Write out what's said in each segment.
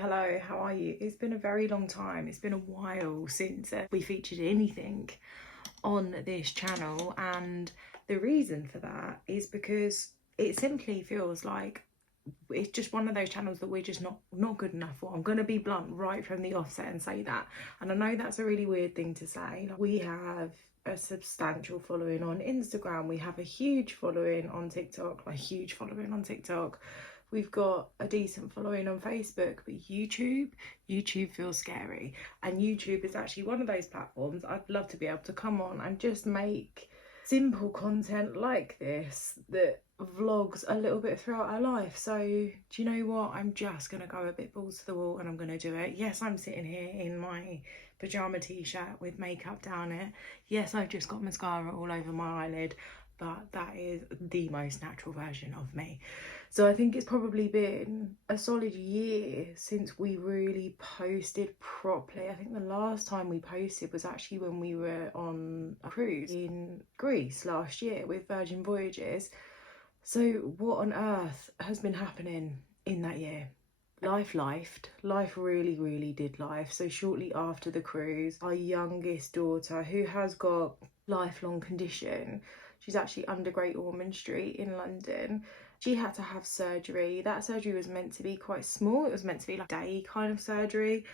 hello, how are you? It's been a very long time. It's been a while since we featured anything on this channel, and the reason for that is because it simply feels like it's just one of those channels that we're just not good enough for. I'm going to be blunt right from the offset and say that. And I know that's a really weird thing to say. We have a substantial following on Instagram. We have a huge following on TikTok, We've got a decent following on Facebook, but YouTube feels scary. And YouTube is actually one of those platforms I'd love to be able to come on and just make simple content like this that vlogs a little bit throughout our life. So do you know what, I'm just gonna go a bit balls to the wall and I'm gonna do it. Yes, I'm sitting here in my pajama t-shirt with makeup down it. Yes, I've just got mascara all over my eyelid, but that is the most natural version of me. So I think it's probably been a solid year since we really posted properly. I think the last time we posted was actually when we were on a cruise in Greece last year with Virgin Voyages. So what on earth has been happening in that year? Life really did life. So shortly after the cruise, our youngest daughter, who has got lifelong condition, she's actually under Great Ormond Street in London, she had to have surgery. That surgery was meant to be quite small. It was meant to be like a day kind of surgery.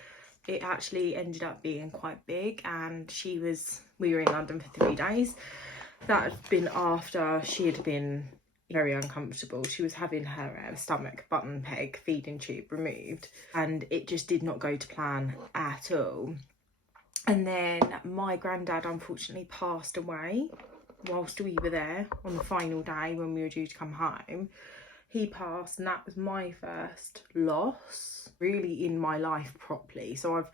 It actually ended up being quite big, and we were in London for 3 days. That had been after she had been very uncomfortable. She was having her stomach button peg feeding tube removed, and it just did not go to plan at all. And then my granddad unfortunately passed away whilst we were there on the final day when we were due to come home. He passed, and that was my first loss really in my life properly. So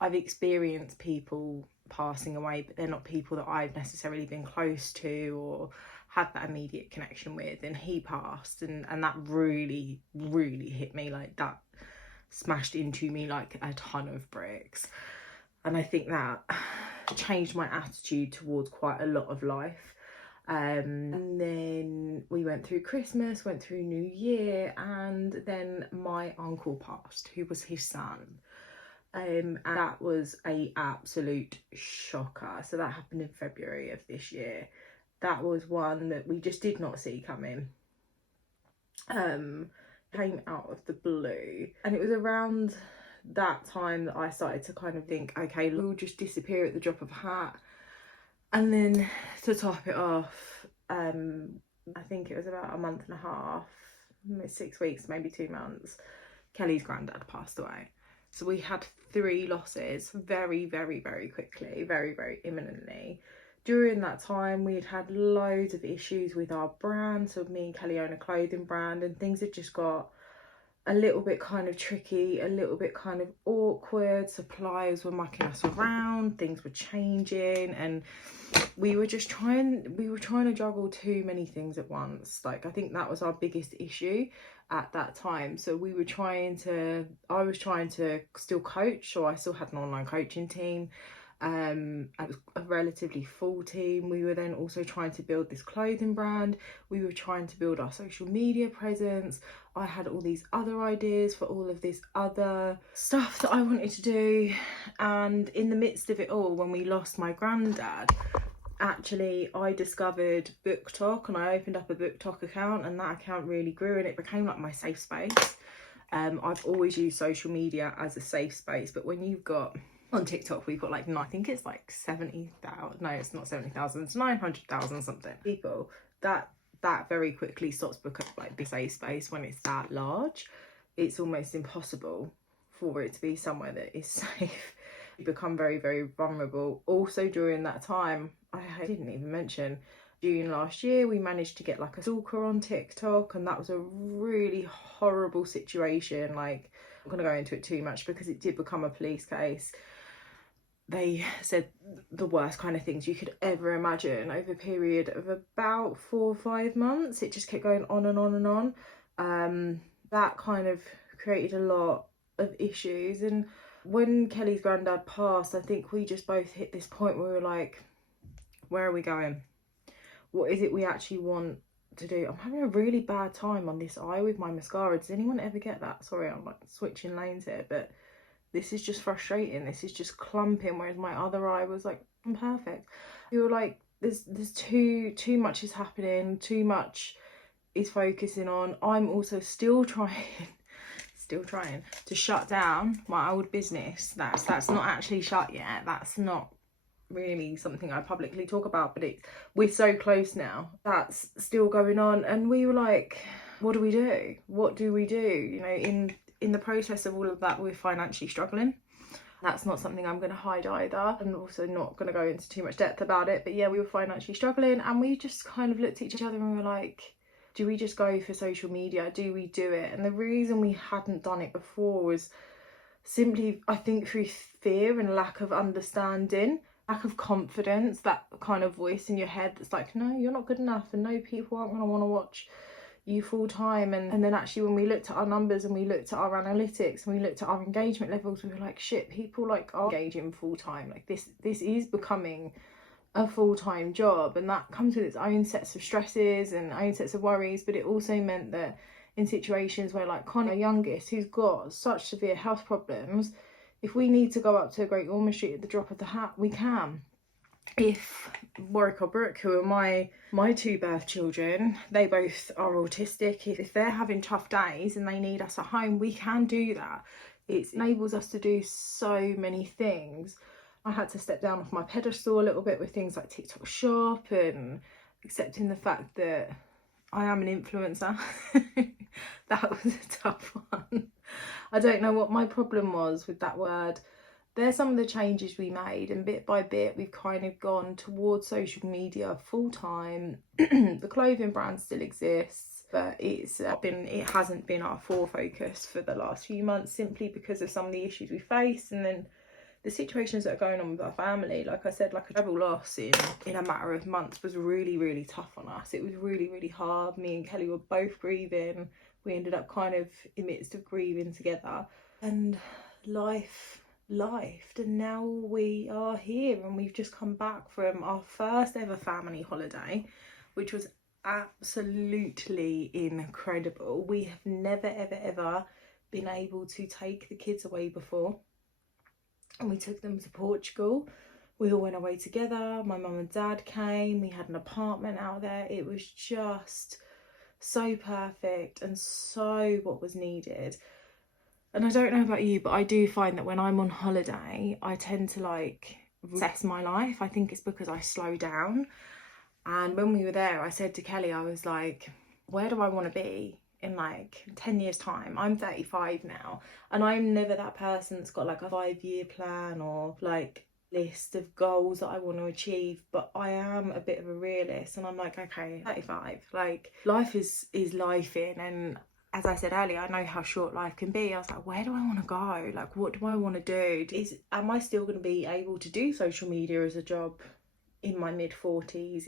I've experienced people passing away, but they're not people that I've necessarily been close to or had that immediate connection with. And he passed, and that really hit me. Like, that smashed into me like a ton of bricks. And I think that changed my attitude towards quite a lot of life. And then we went through Christmas, went through New Year, and then my uncle passed, who was his son. And that was a absolute shocker. So that happened in February of this year. That was one that we just did not see coming. Came out of the blue, and it was around that time that I started to kind of think, okay, we'll just disappear at the drop of a hat. And then to top it off, I think it was about a month and a half, 6 weeks, maybe 2 months, Kelly's granddad passed away. So we had 3 losses very quickly, very imminently. During that time, we had loads of issues with our brand. So me and Kelly own a clothing brand, and things had just got a little bit kind of tricky, a little bit kind of awkward. Suppliers were mucking us around, things were changing, and we were trying to juggle too many things at once. Like, I think that was our biggest issue at that time. So I was trying to still coach, so I still had an online coaching team. It was a relatively full team. We were then also trying to build this clothing brand. We were trying to build our social media presence. I had all these other ideas for all of this other stuff that I wanted to do. And in the midst of it all, when we lost my granddad, actually I discovered BookTok, and I opened up a BookTok account, and that account really grew, and it became like my safe space. I've always used social media as a safe space, but when you've got on TikTok, we've got like, I think it's like 70,000, no, it's not 70,000, it's 900,000 something people. That very quickly stops becoming like big safe space. When it's that large, it's almost impossible for it to be somewhere that is safe. You become very vulnerable. Also during that time, I didn't even mention, June last year, we managed to get like a stalker on TikTok, and that was a really horrible situation. Like, I'm not going to go into it too much because it did become a police case. They said the worst kind of things you could ever imagine over a period of about 4 or 5 months. It just kept going on and on. That kind of created a lot of issues. And when Kelly's granddad passed, I think we just both hit this point where we were like, where are we going? What is it we actually want to do. I'm having a really bad time on this eye with my mascara. Does anyone ever get that? Sorry, I'm like switching lanes here, but this is just frustrating. This is just clumping, whereas my other eye was like perfect. You were like, there's too much is happening, too much is focusing on. I'm also still trying to shut down my old business. That's not actually shut yet. That's not really something I publicly talk about, but we're so close now. That's still going on, and we were like, what do we do? What do we do? You know, in the process of all of that, we're financially struggling. That's not something I'm going to hide either. I'm also not going to go into too much depth about it, but yeah, we were financially struggling, and we just kind of looked at each other and we were like, do we just go for social media? Do we do it? And the reason we hadn't done it before was simply, I think, through fear and lack of understanding, lack of confidence, that kind of voice in your head that's like, no, you're not good enough, and no, people aren't going to want to watch you full time. And then actually when we looked at our numbers and we looked at our analytics and we looked at our engagement levels, we were like, shit, people like are engaging full time. Like this is becoming a full-time job, and that comes with its own sets of stresses and own sets of worries. But it also meant that in situations where, like Connor, our youngest, who's got such severe health problems, if we need to go up to Great Ormond Street at the drop of the hat, we can. If Warwick or Brooke, who are my two birth children, they both are autistic, if they're having tough days and they need us at home, we can do that. It enables us to do so many things. I had to step down off my pedestal a little bit with things like TikTok Shop and accepting the fact that I am an influencer. That was a tough one. I don't know what my problem was with that word. There's some of the changes we made, and bit by bit we've kind of gone towards social media full time. The clothing brand still exists, but it hasn't been our full focus for the last few months, simply because of some of the issues we face, and then the situations that are going on with our family. Like I said, like a treble loss in a matter of months was really, really tough on us. It was really, really hard. Me and Kelly were both grieving. We ended up kind of in the midst of grieving together, and life and now we are here, and we've just come back from our first ever family holiday, which was absolutely incredible. We have never ever been able to take the kids away before, and we took them to Portugal. We all went away together. My mum and dad came. We had an apartment out there. It was just so perfect and so what was needed. And I don't know about you, but I do find that when I'm on holiday, I tend to like assess my life. I think it's because I slow down. And when we were there, I said to Kelly, I was like, where do I want to be in like 10 years time? I'm 35 now, and I'm never that person that's got like a 5-year plan or like list of goals that I want to achieve, but I am a bit of a realist, and I'm like, okay, 35, like life is life in, and as I said earlier, I know how short life can be. I was like, where do I want to go? Like, what do I want to do? Am I still going to be able to do social media as a job in my mid-40s?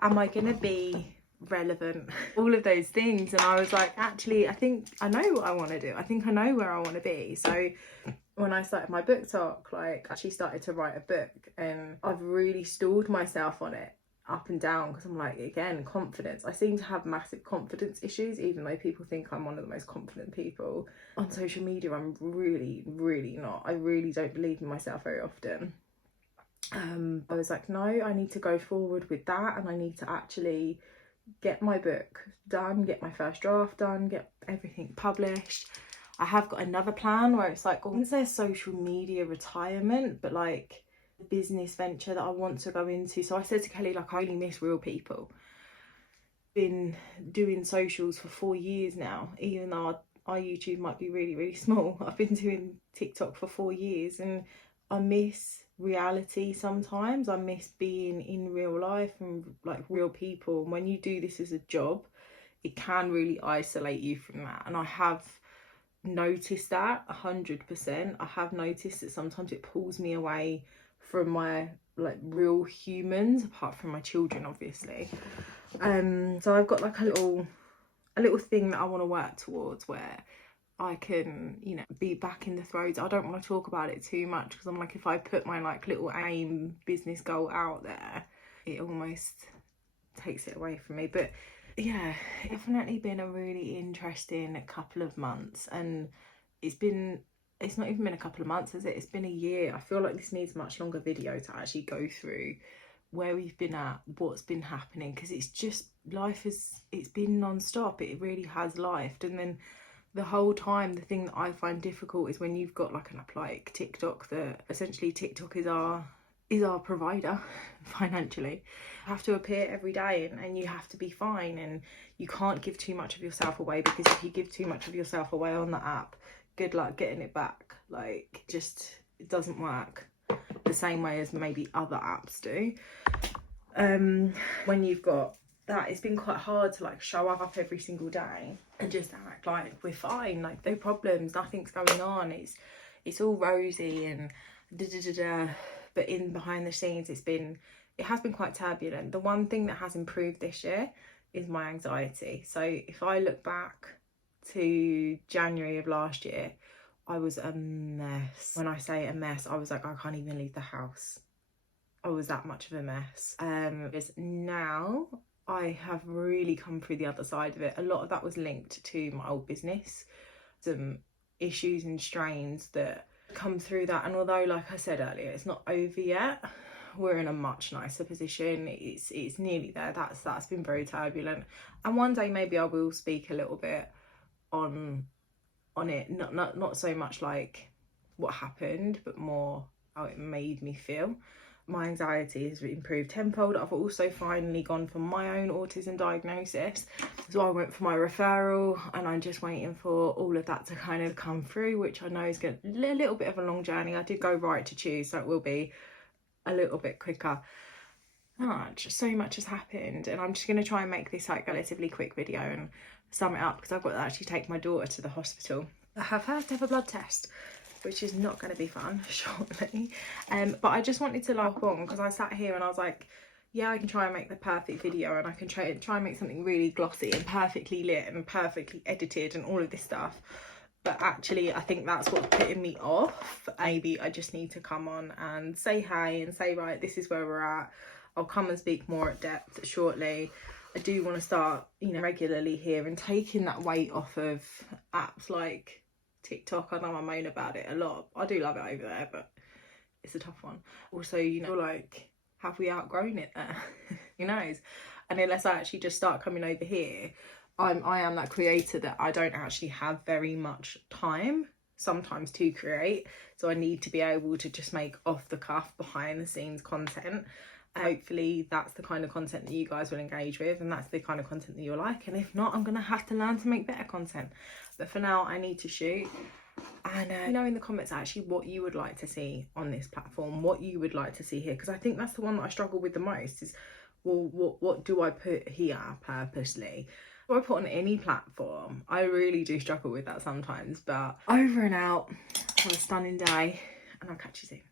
Am I going to be relevant? All of those things. And I was like, actually, I think I know what I want to do. I think I know where I want to be. So when I started my book talk, like I actually started to write a book, and I've really stalled myself on it up and down, because I'm like, again, confidence. I seem to have massive confidence issues, even though people think I'm one of the most confident people on social media. I'm really, really not. I really don't believe in myself very often. I was like, no, I need to go forward with that, and I need to actually get my book done, get my first draft done, get everything published. I have got another plan where it's like, I wouldn't say a social media retirement, but like business venture that I want to go into. So I said to Kelly, like, I really miss real people. Been doing socials for 4 years now, even though our YouTube might be really, really small. I've been doing TikTok for 4 years, and I miss reality sometimes. I miss being in real life and like real people. And when you do this as a job, it can really isolate you from that. And I have noticed that 100%. I have noticed that sometimes it pulls me away from my like real humans, apart from my children, obviously. So I've got like a little thing that I want to work towards, where I can, you know, be back in the throes. I don't want to talk about it too much, because I'm like, if I put my like little aim business goal out there, it almost takes it away from me. But yeah, it's definitely been a really interesting couple of months, and it's not even been a couple of months, is it? It's been a year. I feel like this needs a much longer video to actually go through where we've been at, what's been happening, because it's just it's been non-stop. It really has lifed. And then the whole time, the thing that I find difficult is when you've got like an app like TikTok, that essentially TikTok is our provider financially. You have to appear every day, and you have to be fine, and you can't give too much of yourself away, because if you give too much of yourself away on the app, good luck getting it back. Like, just, it doesn't work the same way as maybe other apps do. When you've got that, it's been quite hard to like show up every single day and just act like we're fine, like no problems, nothing's going on, it's all rosy and da da da da. But in behind the scenes, it has been quite turbulent. The one thing that has improved this year is my anxiety. So if I look back to January of last year, I was a mess. When I say a mess, I was like, I can't even leave the house. I was that much of a mess. Now I have really come through the other side of it. A lot of that was linked to my old business, some issues and strains that come through that. And although, like I said earlier, it's not over yet, we're in a much nicer position. It's nearly there. That's been very turbulent. And one day maybe I will speak a little bit on it, not so much like what happened, but more how it made me feel. My anxiety has improved tenfold. I've also finally gone for my own autism diagnosis, so I went for my referral, and I'm just waiting for all of that to kind of come through, which I know is a little bit of a long journey. I did go right to choose, so it will be a little bit quicker. Just so much has happened, and I'm just going to try and make this like a relatively quick video and sum it up, because I've got to actually take my daughter to the hospital. I have to have a blood test, which is not going to be fun shortly. But I just wanted to log on, because I sat here and I was like, yeah, I can try and make the perfect video, and I can try and make something really glossy and perfectly lit and perfectly edited and all of this stuff. But actually, I think that's what's putting me off. Maybe I just need to come on and say hi and say, right, this is where we're at. I'll come and speak more at depth shortly. I do want to start, regularly here and taking that weight off of apps like TikTok. I know I moan about it a lot. I do love it over there, but it's a tough one. Also, like, have we outgrown it there? Who knows? And unless I actually just start coming over here, I am that creator that I don't actually have very much time sometimes to create. So I need to be able to just make off the cuff, behind the scenes content. Hopefully that's the kind of content that you guys will engage with, and that's the kind of content that you'll like. And if not, I'm gonna have to learn to make better content. But for now, I need to shoot. And know in the comments actually what you would like to see on this platform, what you would like to see here, because I think that's the one that I struggle with the most is, well, what do I put here purposely? What do I put on any platform? I really do struggle with that sometimes. But over and out, have a stunning day, and I'll catch you soon.